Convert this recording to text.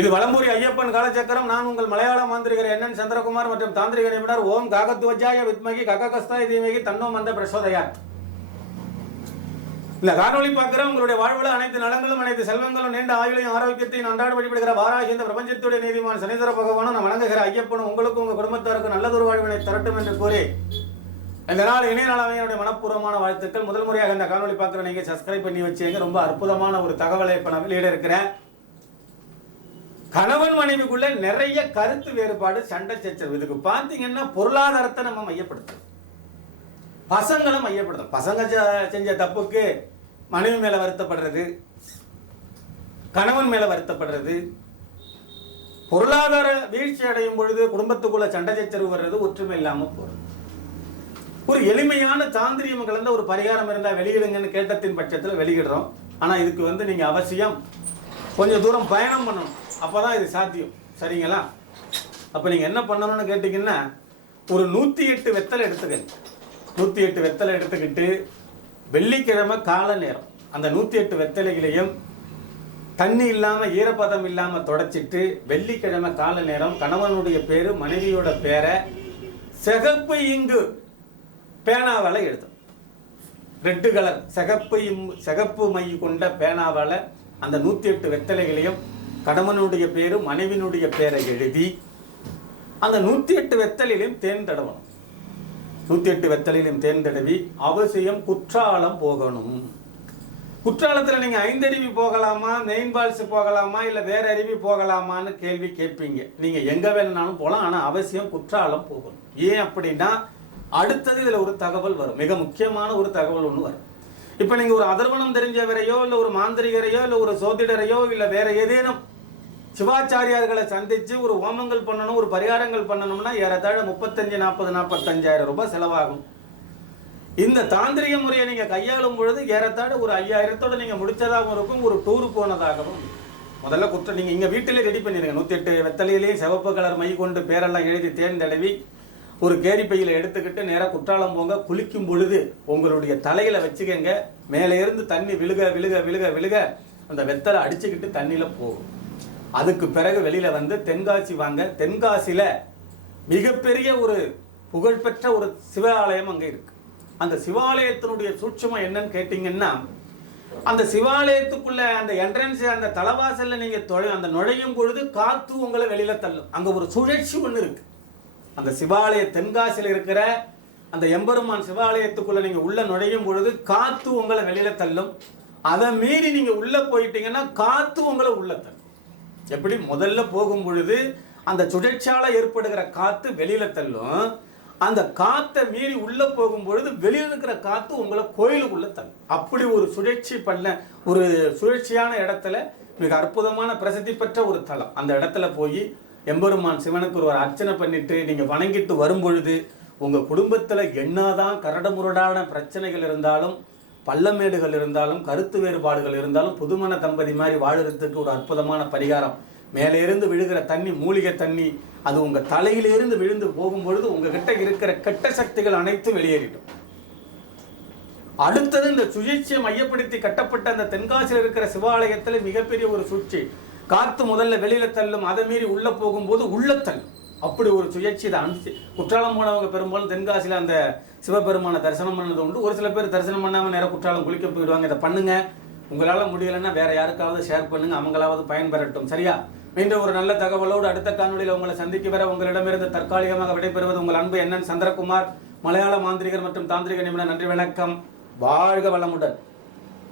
இது வலம்பூரி ஐயப்பன் காலச்சக்கரம். நான் உங்கள் மலையாள மாந்திரிகர் என்என் சந்திரகுமார் மற்றும் தாந்திரிக நிபுணர் ஓம் காகத்வஜாய வித்மகி கககஸ்தாய தீமகி தன்னோ மந்த பிரசோதயாத். இந்த காணொலி பார்க்குற உங்களுடைய வாழ்வில் அனைத்து நலங்களும் அனைத்து செல்வங்களும் நீண்ட ஆயுளையும் ஆரோக்கியத்தையும் அன்றாட வழிபடுகிற வாராகி இந்த பிரபஞ்சத்துடைய நீதிமான் சனீஸ்வர பகவானும் நான் வணங்குகிற ஐயப்பனும் உங்களுக்கும் உங்கள் குடும்பத்தாருக்கும் நல்லதொரு வாழ்வினை தரட்டும் என்று கூறி இந்த நாள் இணைய நாளாவையுடைய மனப்பூர்வமான வாழ்த்துக்கள். முதல் முறையாக இந்த காணொலி பார்க்குற நீங்கள் சப்ஸ்கிரைப் பண்ணி வச்சுங்க. ரொம்ப அற்புதமான ஒரு தகவலை இப்போ நான் வெளியிட இருக்கிறேன். கணவன் மனைவிக்குள்ள நிறைய கருத்து வேறுபாடு, சண்டை சச்சரவு. இதுக்கு பார்த்தீங்கன்னா பொருளாதாரத்தை நம்ம மையப்படுத்தும், பசங்களை மையப்படுத்தும். பசங்க செஞ்ச தப்புக்கு மனைவி மேல வருத்தப்படுறது, கணவன் மேல வருத்தப்படுறது, பொருளாதார வீழ்ச்சி அடையும் பொழுது குடும்பத்துக்குள்ள சண்டை சச்சரவு வர்றது, ஒற்றுமை இல்லாம போறது. ஒரு எளிமையான தாந்திரியம் கலந்த ஒரு பரிகாரம் இருந்தால் வெளியிடுங்கன்னு கேட்டத்தின் பட்சத்தில் வெளியிடுறோம். ஆனா இதுக்கு நீங்க அவசியம் கொஞ்சம் தூரம் பயணம் பண்ணணும், அப்பதான் இது சாத்தியம். சரிங்களா? அப்ப நீங்க என்ன பண்ணணும்னு கேட்டீங்கன்னா, ஒரு 108 வெத்தலை எடுத்துக்க. 108 வெத்தலை எடுத்துக்கிட்டு வெள்ளிக்கிழமை கால நேரம் அந்த 108 வெத்தலைகளையும் தண்ணி இல்லாம ஈரப்பதம் இல்லாம தொடச்சிட்டு வெள்ளிக்கிழமை கால நேரம் கணவனுடைய பேரு மனைவியோட பேரை சிகப்பு இங்கு பேனாவால எழுதும். ரெட்டு கலர் சிகப்பு மை கொண்ட பேனாவால அந்த 108 வெத்தலைகளையும் கணவனுடைய பேரு மனைவியினுடைய பேரை எழுதி அந்த 108 வெத்தலையிலையும் தேன் தடவணும். 108 வெத்தலையிலும் தேன் தடவி அவசியம் குற்றாலம் போகணும். குற்றாலத்தில் நீங்க 5 அருவி போகலாமா, மெயின் பால்ஸ் போகலாமா, இல்ல வேற அருவி போகலாமான்னு கேள்வி கேட்பீங்க. நீங்க எங்க வேணும்னாலும் போகலாம், ஆனா அவசியம் குற்றாலம் போகணும். ஏன் அப்படின்னா அடுத்தது இதுல ஒரு தகவல் வரும், மிக முக்கியமான ஒரு தகவல் ஒன்று வரும். இப்ப நீங்க ஒரு அதர்வனம் தெரிஞ்சவரையோ இல்ல ஒரு மாந்திரிகரையோ இல்ல ஒரு சோதிடரையோ இல்ல வேற ஏதேனும் சிவாச்சாரியார்களை சந்திச்சு ஒரு ஹோமங்கள் பண்ணணும், ஒரு பரிகாரங்கள் பண்ணணும்னா ஏறத்தாழ 35-40-45,000 ரூபாய் செலவாகும். இந்த தாந்திரிக முறையை நீங்க கையாளும் பொழுது ஏறத்தாழ ஒரு 5,000 நீங்க முடிச்சதாகவும் இருக்கும், ஒரு டூர் போனதாகவும். முதல்ல நீங்க இங்க வீட்டிலே ரெடி பண்ணிடுங்க. 108 வெத்தலையிலேயே சிவப்பு கலர் மை கொண்டு பேரெல்லாம் எழுதி தேன் தடவி ஒரு கேரி பையில எடுத்துக்கிட்டு நேராக குற்றாலம் போங்க. குளிக்கும் பொழுது உங்களுடைய தலையில வச்சுக்கங்க. மேலே இருந்து தண்ணி விழுக விழுக விழுக விழுக அந்த வெத்தலை அடிச்சுக்கிட்டு தண்ணியில போகும். அதுக்கு பிறகு வெளியில வந்து தென்காசி வாங்க. தென்காசியில மிகப்பெரிய ஒரு புகழ்பெற்ற ஒரு சிவாலயம் அங்க இருக்கு. அந்த சிவாலயத்தினுடைய சூட்சுமம் என்னன்னு கேட்டீங்கன்னா, அந்த சிவாலயத்துக்குள்ள அந்த என்ட்ரன்ஸ் அந்த தலவாசல்ல நீங்க அந்த நுழையும் பொழுது காத்து உங்களை வெளியில தள்ளும். அங்க ஒரு சுழற்சி ஒண்ணு இருக்கு. அந்த சிவாலய தென்காசியில் இருக்கிற அந்த எம்பெருமான் சிவாலயத்துக்குள்ள நீங்க உள்ள நுழையும் பொழுது காத்து உங்களை வெளியில தள்ளும். அதை மீறி நீங்க உள்ள போயிட்டீங்கன்னா காத்து உங்களை உள்ள தள்ளும். எப்படி முதல்ல போகும் பொழுது அந்த சுழற்சியால ஏற்படுகிற காத்து வெளியில தள்ளும், அந்த காத்தை மீறி உள்ள போகும் பொழுது வெளியில இருக்கிற காத்து உங்களை கோயிலுக்குள்ள தள்ளும். அப்படி ஒரு சுழற்சி பண்ண ஒரு சுழற்சியான இடத்துல மிக அற்புதமான பிரசித்தி பெற்ற ஒரு தலம். அந்த இடத்துல போய் எம்பெருமான் சிவனுக்கு ஒரு அர்ச்சனை பண்ணிட்டு நீங்க வணங்கிட்டு வரும் பொழுது உங்க குடும்பத்துல என்னதான் கரடுமுரடான பிரச்சனைகள் இருந்தாலும், பள்ளமேடுகள் இருந்தாலும், கருத்து வேறுபாடுகள் இருந்தாலும், புதுமண தம்பதி மாதிரி வாழறதுக்கு ஒரு அற்புதமான பரிகாரம். மேலே இருந்து விழுகிற தண்ணி மூலிகை தண்ணி, அது உங்க தலையிலிருந்து விழுந்து போகும்பொழுது உங்ககிட்ட இருக்கிற கெட்ட சக்திகள் அனைத்தும் வெளியேறிடும். அடுத்தது இந்த சுழற்சியை மையப்படுத்தி கட்டப்பட்ட அந்த தென்காசியில் இருக்கிற சிவாலயத்துல மிகப்பெரிய ஒரு சூழ்ச்சி. காத்து முதல்ல வெளியில தள்ளும், அதை மீறி உள்ள போகும்போது உள்ள தள்ளும். அப்படி ஒரு சுழற்சி இதை அனுப்பிச்சு குற்றாலம் போனவங்க பெரும்பாலும் தென்காசியில் அந்த சிவபெருமான தரிசனம் பண்ணது உண்டு. ஒரு சில பேர் தரிசனம் பண்ணாமல் நேரம் குற்றாலம் குளிக்க போயிடுவாங்க. இதை பண்ணுங்க. உங்களால் முடியலைன்னா வேற யாருக்காவது ஷேர் பண்ணுங்க, அவங்களாவது பயன்பெறட்டும். சரியா? மீண்டும் ஒரு நல்ல தகவலோடு அடுத்த காணொலியில் உங்களை சந்திக்க வர உங்களிடமிருந்து தற்காலிகமாக விடைபெறுவது உங்கள் அன்பு என்என் சந்திரகுமார், மலையாள மாந்திரிகர் மற்றும் தாந்திரிக நிபுணர். நன்றி, வணக்கம். வாழ்க வளமுடன்.